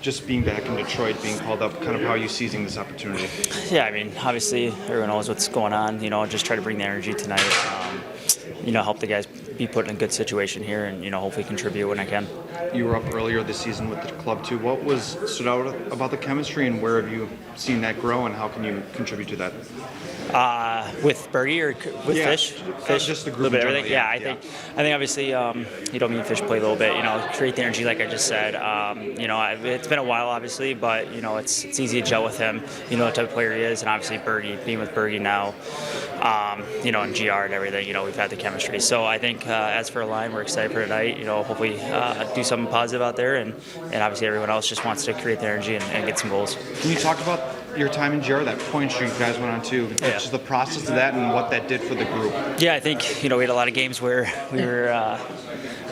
just being back in Detroit, being called up, kind of how are you seizing this opportunity? Yeah, I mean, obviously everyone knows what's going on. Just try to bring the energy tonight. Help the guys be put in a good situation here, and hopefully contribute when I can. You were up earlier this season with the club too. What stood out about the chemistry, and where have you seen that grow, and how can you contribute to that? With Birdie or with Fish? Fish, just the a group little bit in of everything. general, Yeah, I think obviously me and Fish play a little bit. Create the energy like I just said. It's been a while obviously, but it's easy to gel with him. You know what type of player he is, and obviously Birdie, being with Birdie now, and GR and everything. We've had the chemistry. So I think as for a line, we're excited for tonight. Hopefully do something positive out there, and obviously everyone else just wants to create the energy and get some goals. Can you talk about your time in GR, that point streak you guys went on too? Yeah. Just the process of that and what that did for the group. Yeah, I think we had a lot of games where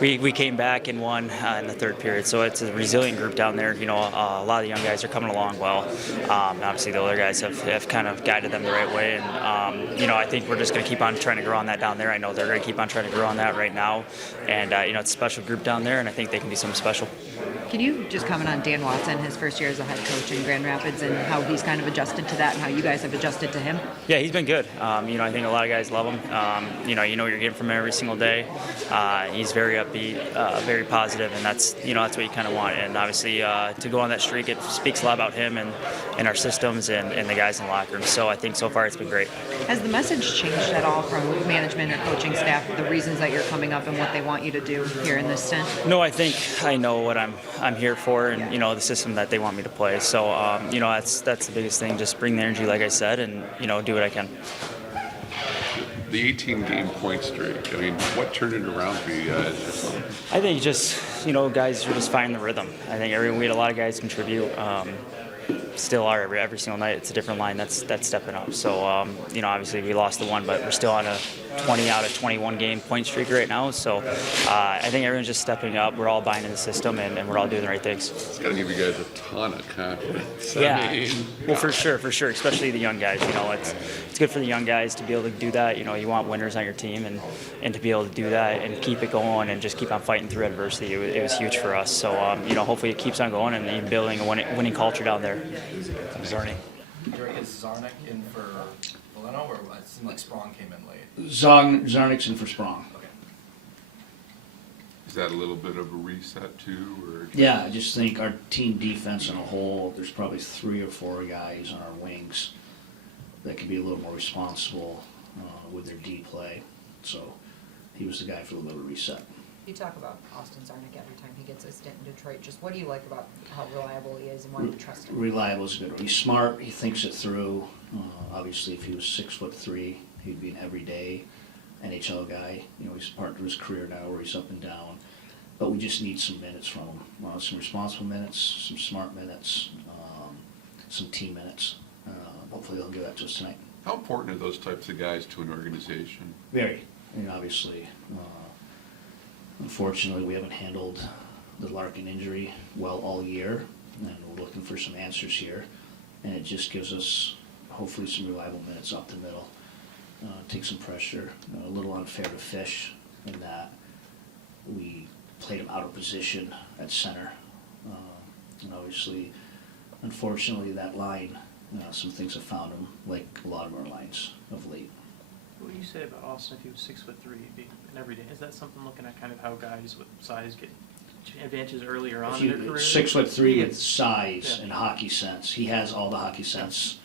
we came back and won in the third period. So it's a resilient group down there. A lot of the young guys are coming along well. Obviously, the older guys have kind of guided them the right way. And I think we're just going to keep on trying to grow on that down there. I know they're going to keep on trying to grow on that right now. And it's a special group down there, and I think they can do something special. Can you just comment on Dan Watson, his first year as a head coach in Grand Rapids, and how he's kind of adjusted to that and how you guys have adjusted to him? Yeah, he's been good. I think a lot of guys love him. You know what you're getting from him every single day. He's very upbeat, very positive, and that's what you kind of want. And obviously, to go on that streak, it speaks a lot about him and our systems and the guys in the locker room. So I think so far it's been great. Has the message changed at all from management or coaching staff, the reasons that you're coming up and what they want you to do here in this stint? No, I think I know what I'm here for, and the system that they want me to play. So that's the biggest thing. Just bring the energy, like I said, and do what I can. The 18-game point streak. I mean, what turned it around for you guys? I think just guys are just finding the rhythm. I think we had a lot of guys contribute. Still are every single night. It's a different line that's stepping up. So obviously we lost the one, but we're still on a 20 out of 21 game point streak right now. So I think everyone's just stepping up. We're all buying into the system, and we're all doing the right things. It's got to give you guys a ton of confidence. Yeah, well, for sure, especially the young guys. It's good for the young guys to be able to do that. You want winners on your team, and to be able to do that and keep it going and just keep on fighting through adversity. It was huge for us. So hopefully it keeps on going and even building a winning culture down there. Czarnik. Is Czarnik in for Valeno, or it seemed like Sprong came in late? Czarnik's in for Sprong. Okay. Is that a little bit of a reset too, or? Yeah, I just think our team defense in a whole, there's probably 3 or 4 guys on our wings that could be a little more responsible with their D play. So he was the guy for a little reset. You talk about Austin Czarnik every time he gets a stint in Detroit. Just what do you like about how reliable he is and why you trust him? Reliable is good. He's smart. He thinks it through. Obviously, if he was 6'3", he'd be an everyday NHL guy. He's part of his career now where he's up and down. But we just need some minutes from him. Some responsible minutes, some smart minutes, some team minutes. Hopefully he'll give that to us tonight. How important are those types of guys to an organization? Very. Obviously, unfortunately, we haven't handled the Larkin injury well all year, and we're looking for some answers here. And it just gives us, hopefully, some reliable minutes up the middle. Take some pressure. A little unfair to Fish in that we played him out of position at center. And obviously, unfortunately, that line, some things have found him, like a lot of our lines of late. What do you say about Austin if he was 6'3", being an everyday? Is that something looking at kind of how guys with size get advantages earlier on in their career? 6'3" with size and hockey sense. He has all the hockey sense.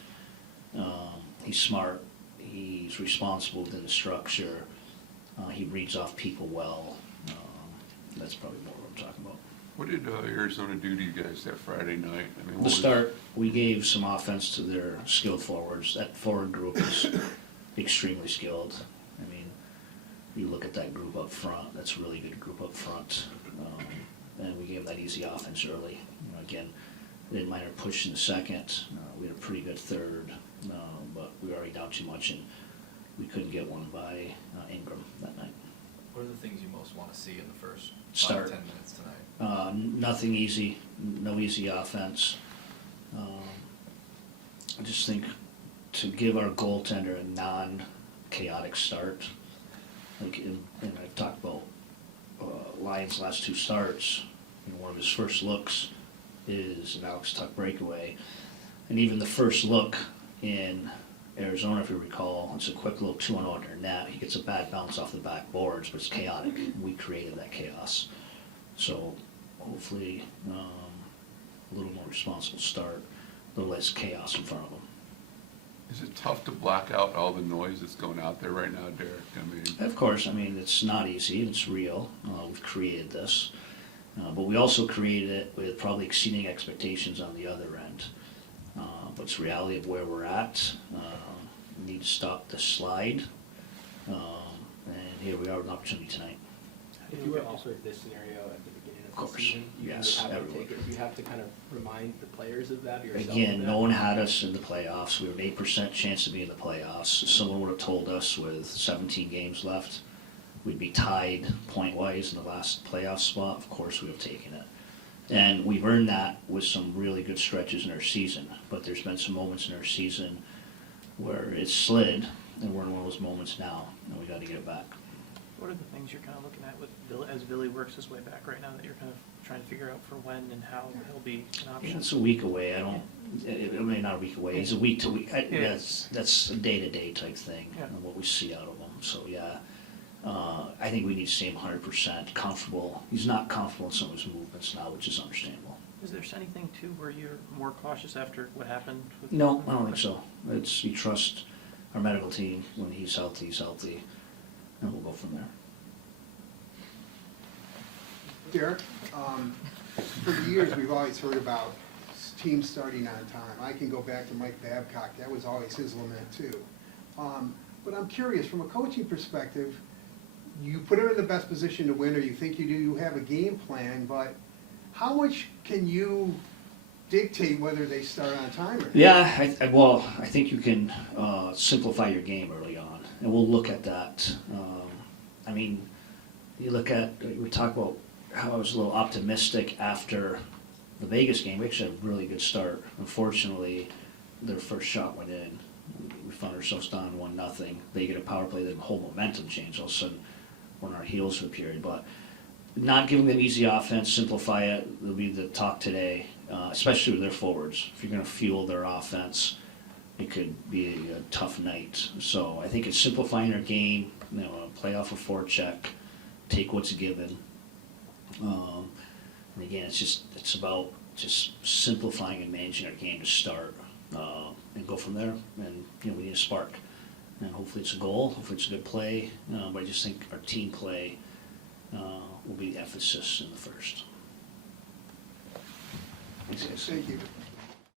He's smart. He's responsible within the structure. He reads off people well. That's probably more what I'm talking about. What did Arizona do to you guys that Friday night? The start, we gave some offense to their skilled forwards. That forward group is extremely skilled. You look at that group up front, that's a really good group up front. And we gave them that easy offense early. Again, we didn't mind our push in the second. We had a pretty good third, but we were already down too much, and we couldn't get one by Ingram that night. What are the things you most want to see in the first Start. 5-10 minutes tonight? Nothing easy, no easy offense. I just think to give our goaltender a non-chaotic start, and I've talked about Lyons' last 2 starts. One of his first looks, is an Alex Tuck breakaway. And even the first look in Arizona, if you recall, it's a quick little 2-0 under net. He gets a bad bounce off the backboards, but it's chaotic. We created that chaos. So hopefully a little more responsible start, a little less chaos in front of him. Is it tough to block out all the noise that's going out there right now, Derek? I mean, Of course, I mean, it's not easy, it's real. We've created this. But we also created it with probably exceeding expectations on the other end. But it's reality of where we're at. We need to stop the slide. And here we are with an opportunity tonight. If you were offered this scenario at the beginning of the course, season, you yes, would have to everyone. take it. You have to kind of remind the players of that, or yourself of Again, that. no one had us in the playoffs. We were an 8% chance to be in the playoffs. Someone would have told us with 17 games left, we'd be tied point-wise in the last playoff spot. Of course, we would have taken it. And we've earned that with some really good stretches in our season. But there's been some moments in our season where it's slid, and we're in one of those moments now, and we got to get it back. What are the things you're kind of looking at with as Billy works his way back right now that you're kind of trying to figure out for when and how he'll be an option? It's a week away. I mean, not a week away. It's a week to week. Yeah. That's a day-to-day type thing, Yeah. and what we see out of him. So, yeah, I think we need to see him 100% comfortable. He's not comfortable in some of his movements now, which is understandable. Is there anything too where you're more cautious after what happened? With No, I don't think so. You trust our medical team. When he's healthy, and we'll go from there. Derek, for years, we've always heard about teams starting on time. I can go back to Mike Babcock, that was always his lament too. But I'm curious, from a coaching perspective, you put them in the best position to win, or you think you do, you have a game plan, but how much can you dictate whether they start on time or not? Yeah, I think you can simplify your game early on, and we'll look at that. I mean, we talk about how I was a little optimistic after the Vegas game. We actually had a really good start. Unfortunately, their first shot went in. We found ourselves down 1-0. They get a power play, the whole momentum changed. All of a sudden, we're on our heels for a period. But not giving them easy offense, simplify it, will be the talk today, especially with their forwards. If you're going to fuel their offense, it could be a tough night. So I think it's simplifying our game, play off a forecheck, take what's given. And again, it's about just simplifying and managing our game to start, and go from there. And we need a spark, and hopefully it's a goal, hopefully it's a good play. But I just think our team play will be the emphasis in the first. Thanks, guys. Thank you.